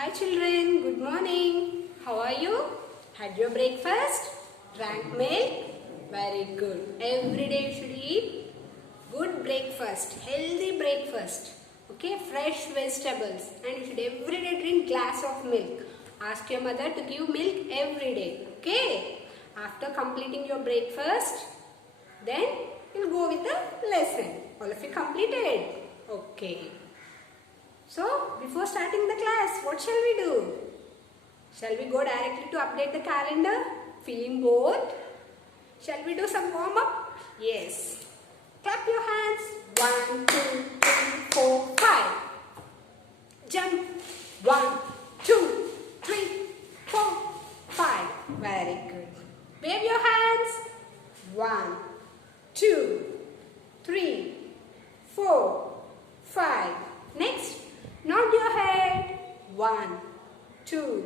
Hi children, good morning. How are you? Had your breakfast? Drank milk? Very good. Every day you should eat good breakfast, healthy breakfast. Okay, fresh vegetables, and you should every day drink glass of milk. Ask your mother to give milk every day. Okay. After completing your breakfast, then you'll go with the lesson. All of you completed? Okay. So, before starting the class, what shall we do? Shall we go directly to update the calendar? Feeling bored? Shall we do some warm up? Yes. Clap your hands. 1, 2, 3, 4, 5. Jump. 1, 2, 3, 4, 5. Very good. Wave your hands. 1, 2, 3, 4, 5. Next. Nod your head. 1, 2,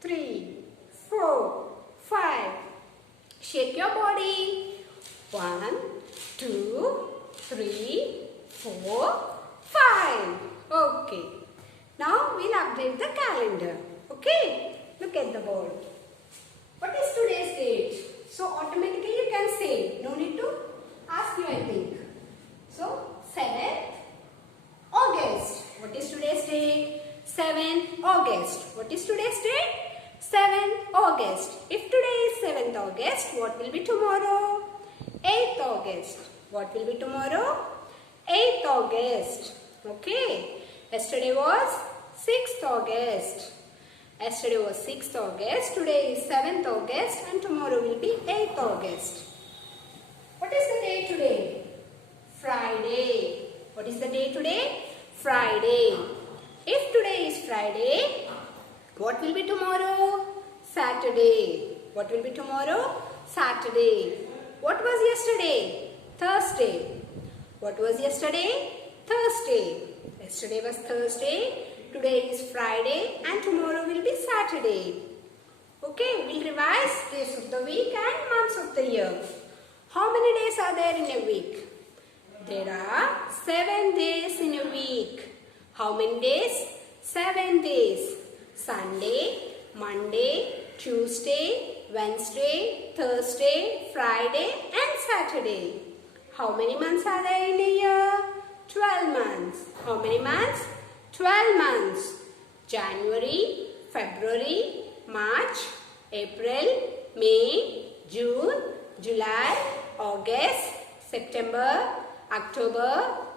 3, 4, 5. Shake your body. 1, 2, 3, 4, 5. Okay. Now we'll update the calendar. Okay. Look at the board. What is today's date? So automatically you can say. No need to ask you anything. So 7th August. What is today's date? 7th August. What is today's date? 7th August. If today is 7th August, what will be tomorrow? 8th August. What will be tomorrow? 8th August. Okay. Yesterday was 6th August. Yesterday was 6th August. Today is 7th August and tomorrow will be 8th August. What is the day today? Friday. What is the day today? Friday. If today is Friday, what will be tomorrow? Saturday. What will be tomorrow? Saturday. What was yesterday? Thursday. What was yesterday? Thursday. Yesterday was Thursday. Today is Friday and tomorrow will be Saturday. Okay, we'll revise days of the week and months of the year. How many days are there in a week? There are 7 days in a week. How many days? 7 days. Sunday, Monday, Tuesday, Wednesday, Thursday, Friday and Saturday. How many months are there in a year? 12 months. How many months? 12 months. January, February, March, April, May, June, July, August, September, October,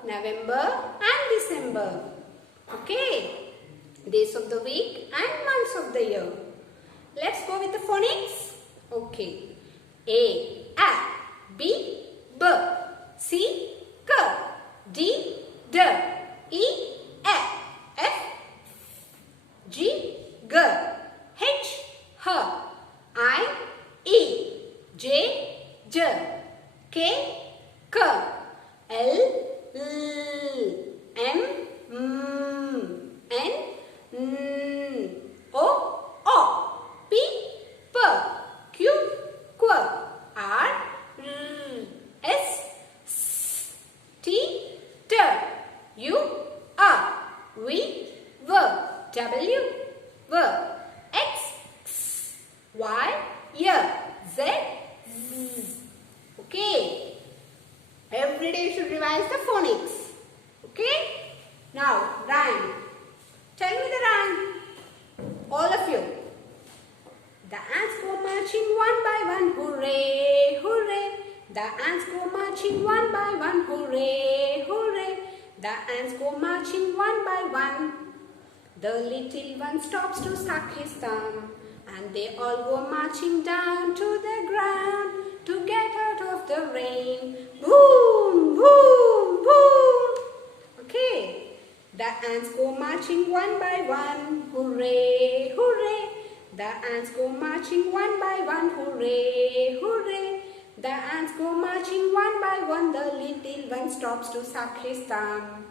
November and December. Okay. Days of the week and months of the year. Let's go with the phonics. Okay. A, B, B, C, K, D, D, E, F, G, G, H, H, I, E, J, J, K, K, L, M, N, O, P, P, Q, R, S, T, U, V, W, X, Y, Z. Okay. Every day you should revise the phonics. Okay. Now, rhyme. Tell me the rhyme. All of you. The ants go marching one by one. Hooray, hooray. The ants go marching one by one. Hooray, hooray. The ants go marching one by one. The little one stops to suck his thumb. And they all go marching down to the ground to get out of the rain. Boom, boom, boom. Okay. The ants go marching one by one. Hooray, hooray. The ants go marching one by one. Hooray, hooray. The ants go marching one by one. The little one stops to suck his thumb.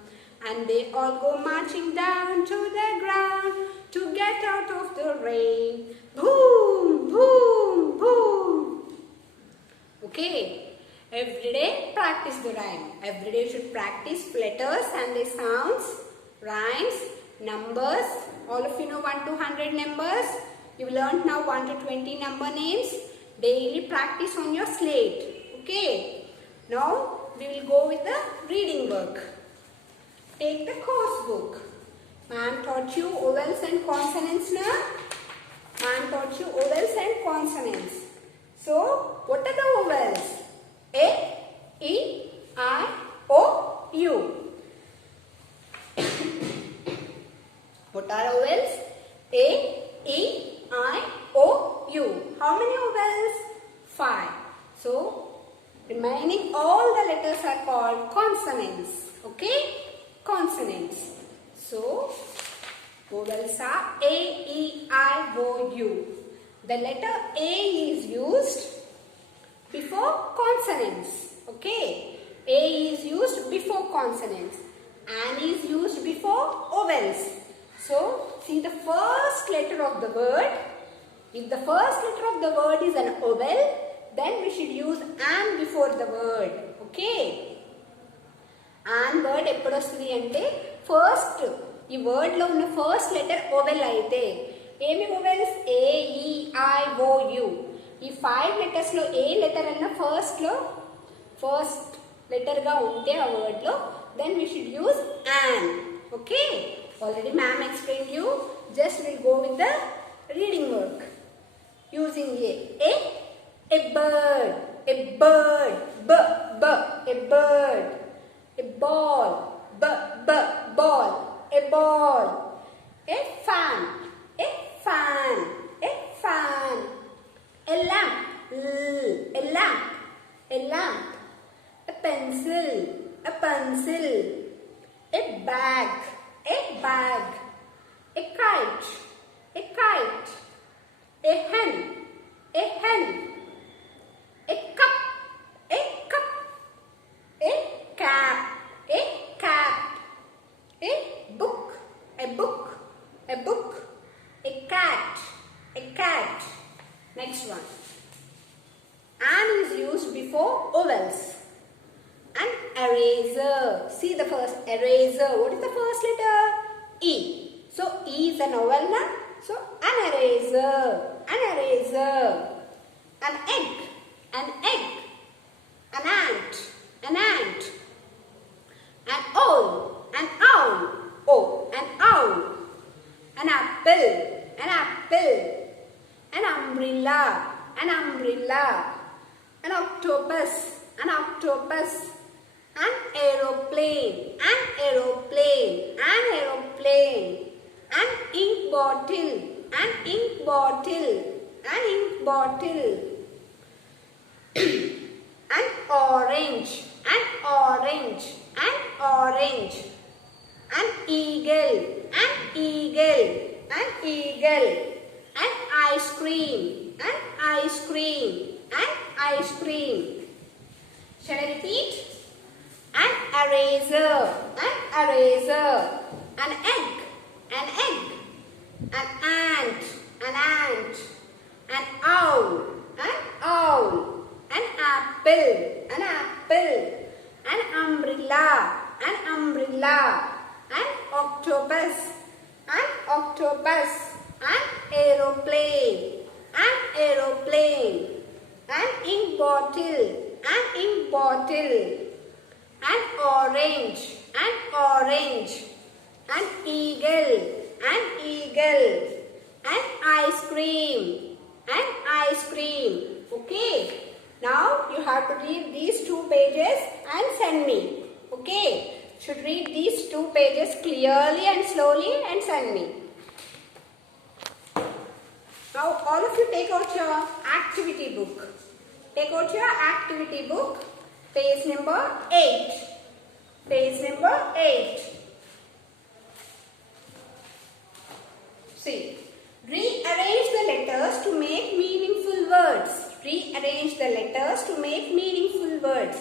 And they all go marching down to the ground to get out of the rain. Boom, boom, boom. Okay. Every day practice the rhyme. Every day you should practice letters and their sounds, rhymes numbers. All of you know 1 to 100 numbers. You learned now 1 to 20 number names. Daily practice on your slate. Okay. Now we will go with the reading work. Take the course book. Ma'am taught you vowels and consonants now. Ma'am taught you vowels and consonants. So what are the vowels? A, E, I, O, U. What are vowels? A, E, I, O, U. How many vowels? 5. So remaining all the letters are called consonants. Okay? Consonants. So vowels are A, E, I, O, U. The letter A is used before consonants. Okay? A is used before consonants. An is used before vowels. So, see the first letter of the word. If the first letter of the word is an vowel, then we should use an before the word. Okay? An word eppudu vastadi ante first ee word lo unna first letter vowel aithe emi vowels A, E, I, O, U. ఈ 5 letters లో ఏ letter అన్న first letter గా ఉంటే ఆ word లో then we should use an. Okay? Already ma'am explained you. Just we'll go with the reading work. Using a bird, a bird, a bird, a ball, ball, a ball, a fan, a fan, a fan, a lamp, a lamp, a lamp, a pencil, a pencil, a bag, a bag, a kite, a kite, a hen, a hen, a cup, a cup, a cap, a cap, a book, a book, a book, a cat, a cat. Next one. An is used before vowels. An eraser. See the first eraser. What is the first letter? E. So E is an vowel na? So an eraser. An eraser. An egg. An egg. An ant. An ant. An owl. An owl. Oh, an owl. An apple. An apple. An umbrella. An umbrella. An octopus. An octopus. An aeroplane, an aeroplane, an aeroplane, an ink bottle, an ink bottle, an ink bottle, an orange, an orange, an orange, an eagle, an eagle, an eagle, an ice cream, an ice cream, an ice cream. Shall I repeat? An eraser, an eraser, an egg, an egg, an ant, an ant, an owl, an owl, an apple, an apple, an umbrella, an umbrella, an octopus, an octopus, an aeroplane, an aeroplane, an ink bottle, an ink bottle, an orange, an orange, an eagle, an eagle, an ice cream, an ice cream. Okay? Now you have to read these 2 pages and send me. Okay? Should read these 2 pages clearly and slowly and send me. Now all of you take out your activity book. Take out your activity book. Page number 8. Page number 8. See, rearrange the letters to make meaningful words. Rearrange the letters to make meaningful words.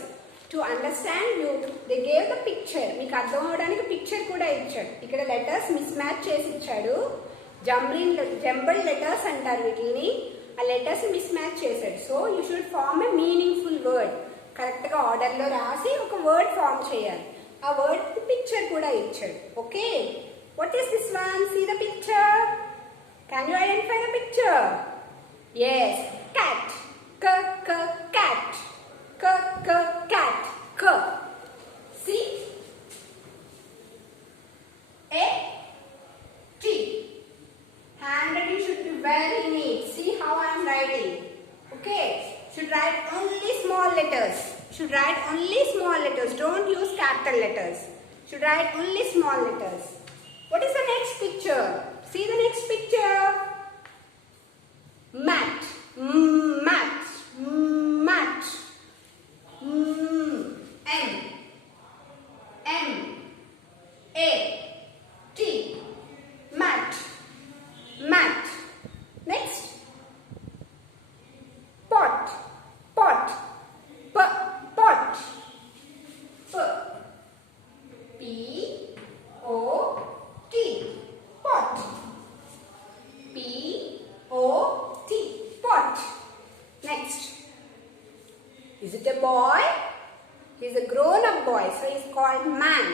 To understand you, they gave the picture. మీకు అర్థం అవడానికి picture కూడా ఇచ్చాడు. ఇక్కడ letters miss match చేసి ఇచ్చాడు. Jumble letters అంటారు వీటిని. ఆ లెటర్స్ మిస్ మ్యాచ్ చేశాడు. So you should form a meaningful word. కరెక్ట్గా ఆర్డర్లో రాసి ఒక వర్డ్ ఫామ్ చేయాలి. ఆ వర్డ్ పిక్చర్ కూడా ఇచ్చాడు. Okay, What is this one? See the picture? Can you identify the picture? Yes, cat. Cat. Cat. See? A T. Handwriting should be very neat. See how I am writing. Okay. Should write only small letters. Should write only small letters. Don't use capital letters. Should write only small letters. What is the next picture? See the next picture. Mat. Mat. Mat. M-A-T. Mat. Mat. Next. Pot. Pot. Pot. P-O-T. Pot. P-O-T. Pot. Next. Is it a boy? He is a grown-up boy, so he is called man.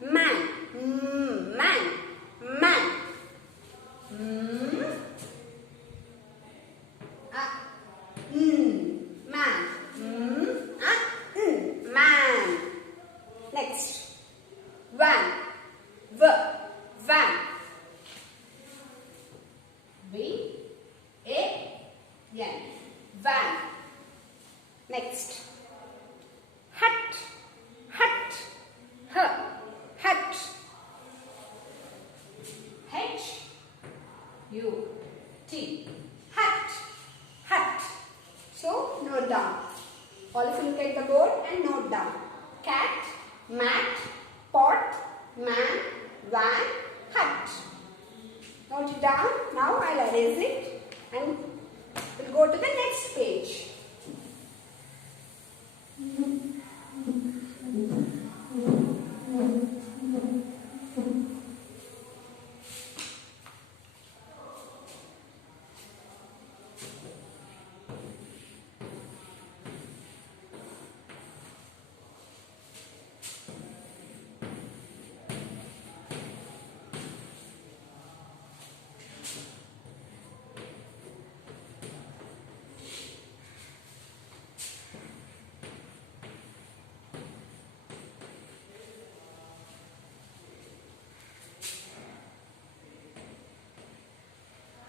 Man. Man. Man. Man. Man. Next. Van. Van. V-A-N. Van. Next. Hut. Hut. Hut. H-U-T. Hut. Hut. So, note down. All of you look at the board and note down. Cat, mat, pot, man, van, hut. Note it down. Now I'll erase it and we'll go to the next page.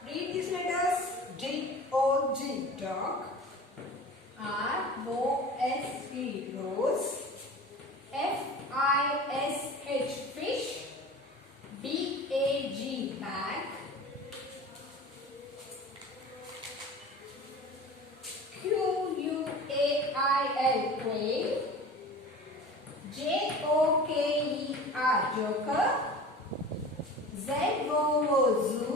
Read these letters. D-O-G, dog. R-O-S-E, rose. F-I-S-H, fish. B-A-G, bag. Q-U-A-I-L, quail. J-O-K-E-R, joker. Z-O-O, zoo.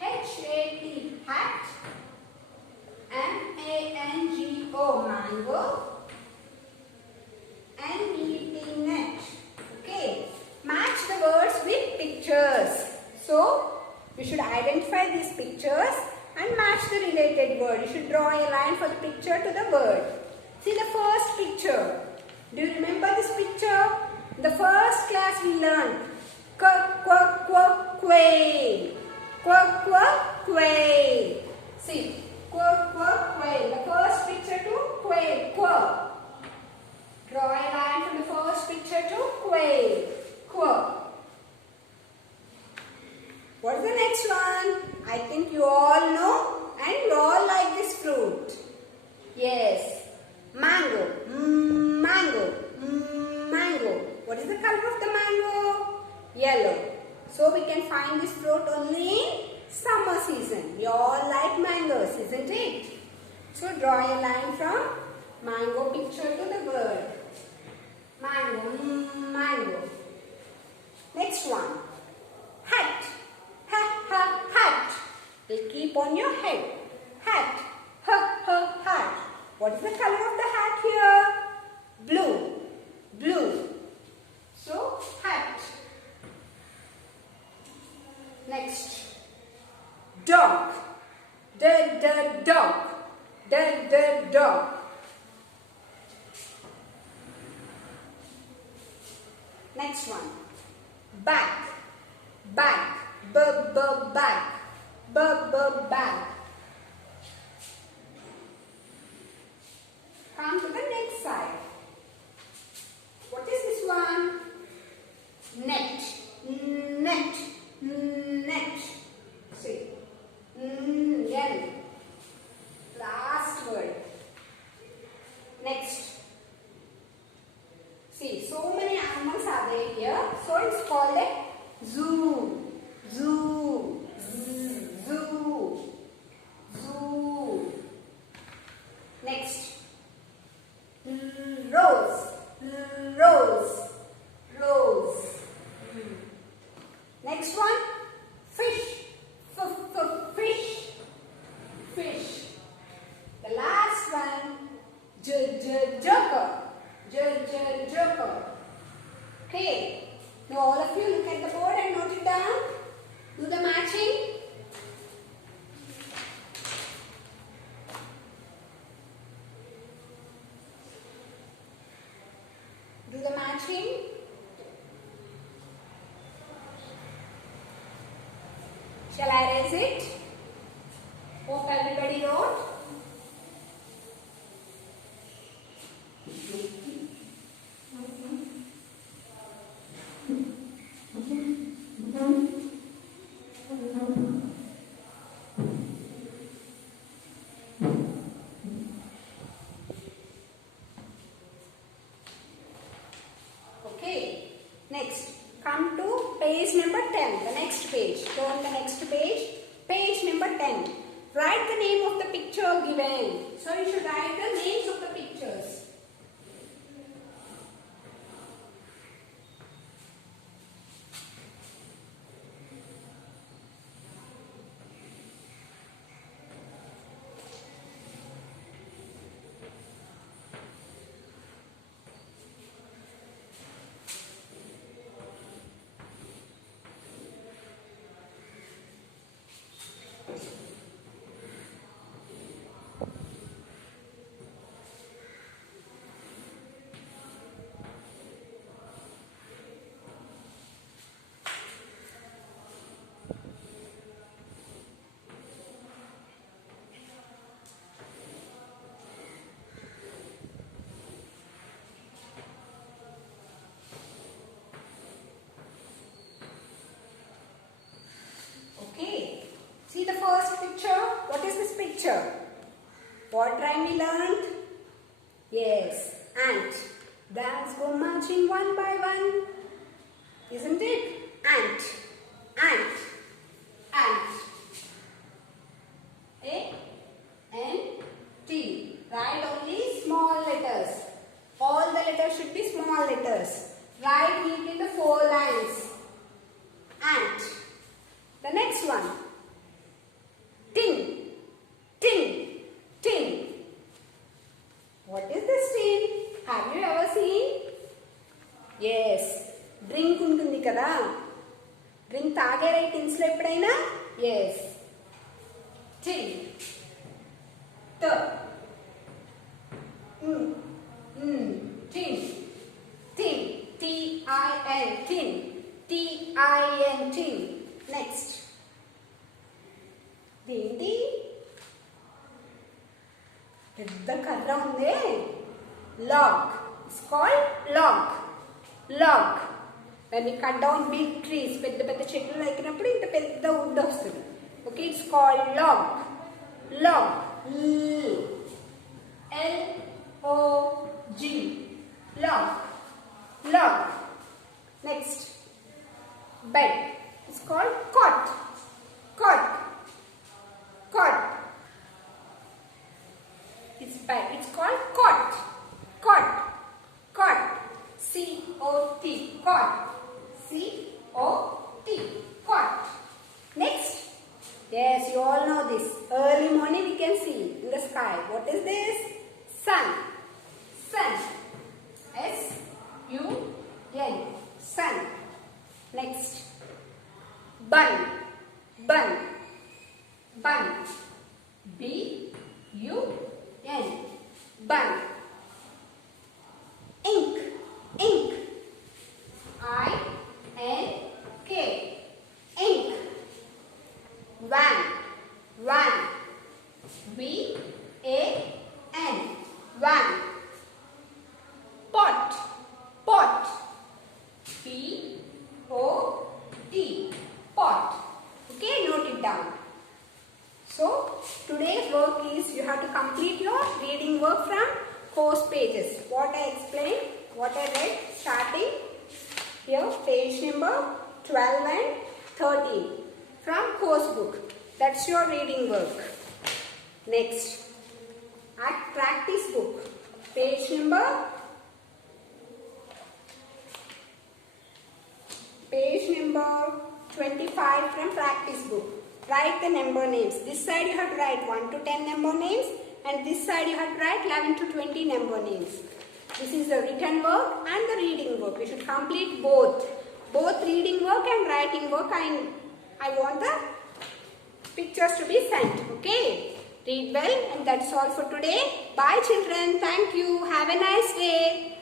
H-A-T, hat. M-A-N-G-O, mango. N-E-T, net. Okay. Match the words with pictures. So, you should identify these pictures and match the related word. You should draw a line for the picture to the word. See the first picture. Do you remember this picture? In the first class we learned quail. Quail. See, quail. The first picture to quail. Draw a line from the first picture to quail. What is the next one? I think you all know and you all like this fruit. Yes, mango. Mango. What is the color of the mango? Yellow. So we can find this fruit only in summer season. We all like mangoes, isn't it? So draw a line from mango picture to the bird. Mango. Next one. Hat. Hat. Will keep on your head. Hat. Hat. What is the color of the hat here? Blue. So, hat. Next. Dog. Dog. Next one. back, back, back, back. Come to the next side. What is this one? Net, net, net. See, N. Last word. Next. See, so many animals are there here. So it's called a zoo. Zoo. Zoo. Zoo. Next. Rose. Rose. Rose. Next one. Fish. Fish. Fish. The last one. Joker. Joker. Okay. Now all of you look at the board and note it down. Do the matching. Do the matching. Shall I erase it? Hope everybody wrote. Okay, next come to page number 10, the next page. Turn the next page, page number 10. Write the name of the picture given. So you should write the names of the pictures. See the first picture. What is this picture? What rhyme we learned? Yes, ant. The ants go marching one by one. Isn't it? Ant. Ant. Ant. A-N-T. Write only small letters. All the letters should be small letters. Write neatly the 4 lines. Ant. The next one. Tin. Tin. Tin. What is this tin? Have you ever seen? Yes. Drink untundi kada. Drink తాగారా ఈ tins లో ఎప్పుడైనా? Yes. Tin. T. Tin. Tin. T-I-N. Tin. T-I-N. Tin. Next. ఏంటి పెద్ద కర్ర ఉంది log. It's called log. Log. When we cut down big trees, పెద్ద పెద్ద చెట్లు నరికినప్పుడు ఇంత పెద్ద వుడ్ వస్తుంది. Okay, it's called log. Log. L-O-G. Log. Log. Next. Bed. It's called cot. Cot. Cot. It's bed. It's called cot. Cot. Cot. C-O-T. Cot. C-O-T. Cot. Next. Yes, you all know this. Early morning we can see in the sky. What is this? Sun. Sun. S-U-N. Sun. Next. Bun. Bun. Bun. B-U-N. Bun. Ink. Ink. I-N-K. pot. Okay, note it down. So today's work is you have to complete your reading work from course pages. What I explained, what I read, starting here page number 12 and 13 from course book. That's your reading work. Next, at practice book, page number 25 from practice book. Write the number names. This side you have to write 1 to 10 number names, and this side you have to write 11 to 20 number names. This is the written work and the reading work. You should complete both reading work and writing work. I want the pictures to be sent. Okay, read well, and that's all for today. Bye children. Thank you. Have a nice day.